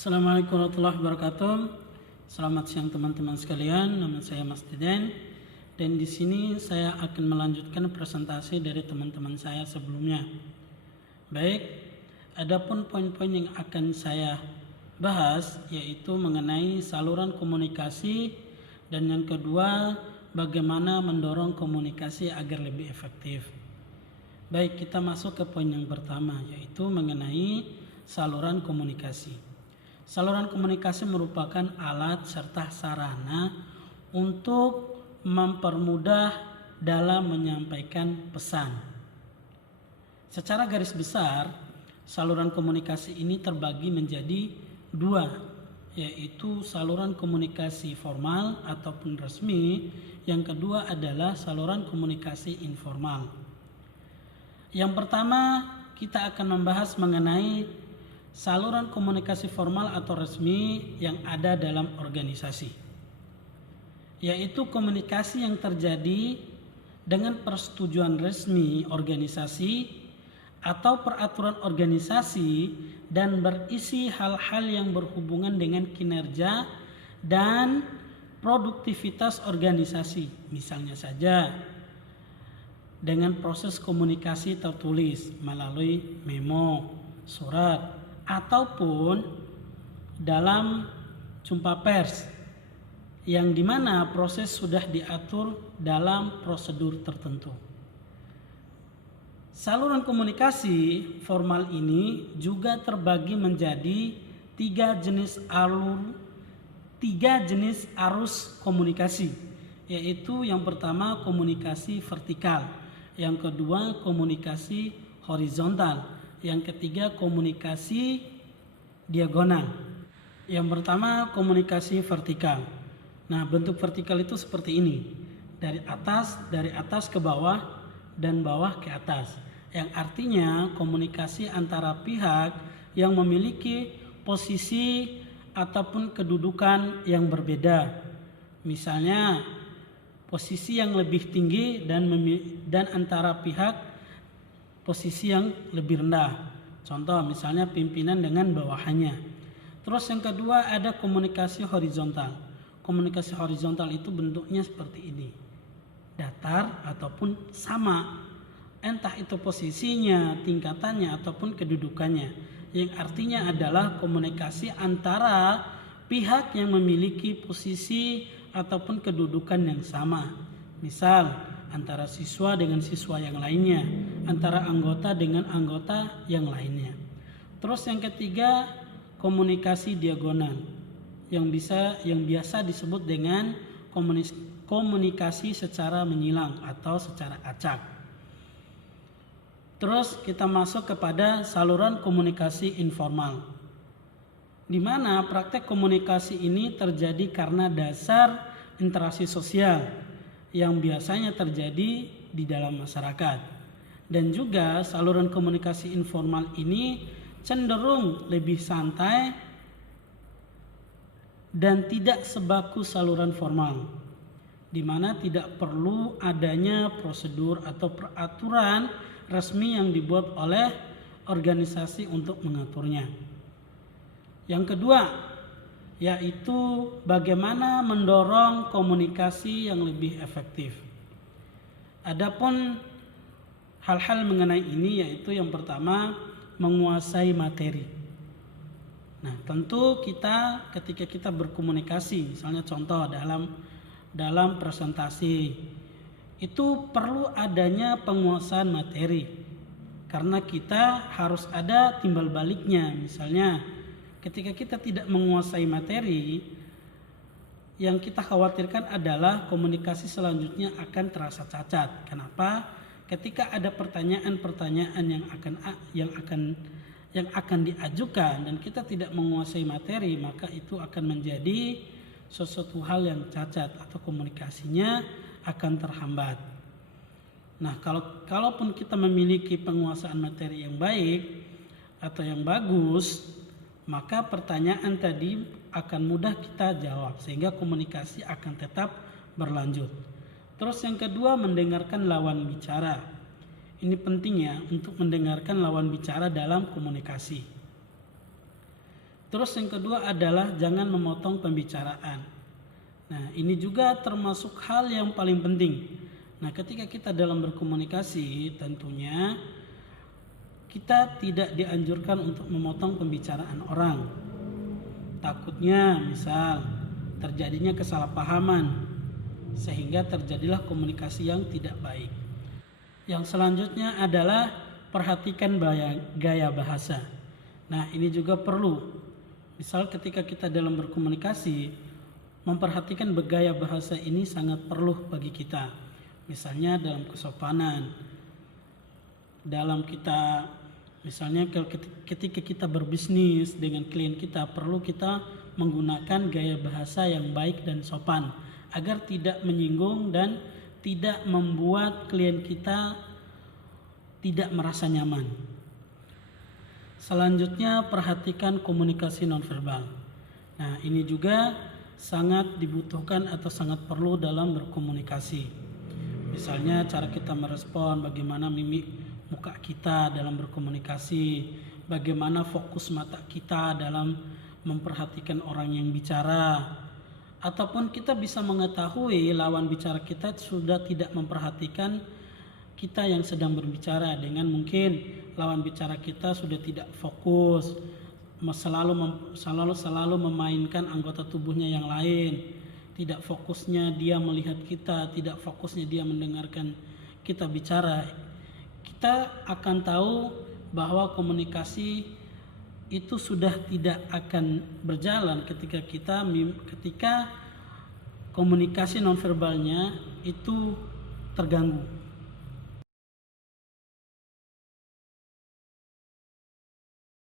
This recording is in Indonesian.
Assalamualaikum warahmatullahi wabarakatuh. Selamat siang teman-teman sekalian. Nama saya Mas Deden dan di sini saya akan melanjutkan presentasi dari teman-teman saya sebelumnya. Baik, adapun poin-poin yang akan saya bahas yaitu mengenai saluran komunikasi dan yang kedua bagaimana mendorong komunikasi agar lebih efektif. Baik, kita masuk ke poin yang pertama yaitu mengenai saluran komunikasi. Saluran komunikasi merupakan alat serta sarana untuk mempermudah dalam menyampaikan pesan. Secara garis besar, saluran komunikasi ini terbagi menjadi dua, yaitu saluran komunikasi formal ataupun resmi. Yang kedua adalah saluran komunikasi informal. Yang pertama, kita akan membahas mengenai saluran komunikasi formal atau resmi yang ada dalam organisasi, yaitu komunikasi yang terjadi dengan persetujuan resmi organisasi atau peraturan organisasi dan berisi hal-hal yang berhubungan dengan kinerja dan produktivitas organisasi. Misalnya saja dengan proses komunikasi tertulis melalui memo, surat, ataupun dalam jumpa pers yang dimana proses sudah diatur dalam prosedur tertentu. Saluran komunikasi formal ini juga terbagi menjadi tiga jenis arus komunikasi, yaitu yang pertama komunikasi vertikal, yang kedua komunikasi horizontal, yang ketiga komunikasi diagonal. Yang pertama komunikasi vertikal. Nah, bentuk vertikal itu seperti ini. Dari atas ke bawah dan bawah ke atas. Yang artinya komunikasi antara pihak yang memiliki posisi ataupun kedudukan yang berbeda. Misalnya posisi yang lebih tinggi dan antara pihak posisi yang lebih rendah. Contoh misalnya pimpinan dengan bawahannya. Terus yang kedua ada komunikasi horizontal. Komunikasi horizontal itu bentuknya seperti ini. Datar ataupun sama. Entah itu posisinya, tingkatannya ataupun kedudukannya. Yang artinya adalah komunikasi antara pihak yang memiliki posisi ataupun kedudukan yang sama. Misal antara siswa dengan siswa yang lainnya, antara anggota dengan anggota yang lainnya. Terus yang ketiga komunikasi diagonal yang biasa disebut dengan komunikasi secara menyilang atau secara acak. Terus kita masuk kepada saluran komunikasi informal, di mana praktek komunikasi ini terjadi karena dasar interaksi sosial yang biasanya terjadi di dalam masyarakat. Dan juga saluran komunikasi informal ini cenderung lebih santai dan tidak sebaku saluran formal, di mana tidak perlu adanya prosedur atau peraturan resmi yang dibuat oleh organisasi untuk mengaturnya. Yang kedua, yaitu bagaimana mendorong komunikasi yang lebih efektif. Adapun hal-hal mengenai ini yaitu yang pertama menguasai materi. Nah, tentu ketika kita berkomunikasi, misalnya contoh dalam presentasi, itu perlu adanya penguasaan materi. Karena kita harus ada timbal baliknya. Misalnya ketika kita tidak menguasai materi, yang kita khawatirkan adalah komunikasi selanjutnya akan terasa cacat. Kenapa? Ketika ada pertanyaan-pertanyaan yang akan diajukan dan kita tidak menguasai materi, maka itu akan menjadi sesuatu hal yang cacat atau komunikasinya akan terhambat. Nah, kalaupun kita memiliki penguasaan materi yang baik atau yang bagus, maka pertanyaan tadi akan mudah kita jawab sehingga komunikasi akan tetap berlanjut. Terus yang kedua mendengarkan lawan bicara. Ini penting ya untuk mendengarkan lawan bicara dalam komunikasi. Terus yang kedua adalah jangan memotong pembicaraan. Nah, ini juga termasuk hal yang paling penting. Nah, ketika kita dalam berkomunikasi, tentunya kita tidak dianjurkan untuk memotong pembicaraan orang. Takutnya misal terjadinya kesalahpahaman sehingga terjadilah komunikasi yang tidak baik. Yang selanjutnya adalah perhatikan gaya bahasa. Nah, ini juga perlu. Misal ketika kita dalam berkomunikasi, memperhatikan gaya bahasa ini sangat perlu bagi kita. Misalnya dalam kesopanan, dalam kita, misalnya ketika kita berbisnis dengan klien kita, perlu kita menggunakan gaya bahasa yang baik dan sopan agar tidak menyinggung dan tidak membuat klien kita tidak merasa nyaman. Selanjutnya, perhatikan komunikasi nonverbal. Nah, ini juga sangat dibutuhkan atau sangat perlu dalam berkomunikasi. Misalnya cara kita merespon, bagaimana mimik muka kita dalam berkomunikasi, bagaimana fokus mata kita dalam memperhatikan orang yang bicara, ataupun kita bisa mengetahui lawan bicara kita sudah tidak memperhatikan kita yang sedang berbicara, dengan mungkin lawan bicara kita sudah tidak fokus, selalu memainkan anggota tubuhnya yang lain, tidak fokusnya dia melihat kita, tidak fokusnya dia mendengarkan kita bicara. Kita akan tahu bahwa komunikasi itu sudah tidak akan berjalan ketika komunikasi nonverbalnya itu terganggu.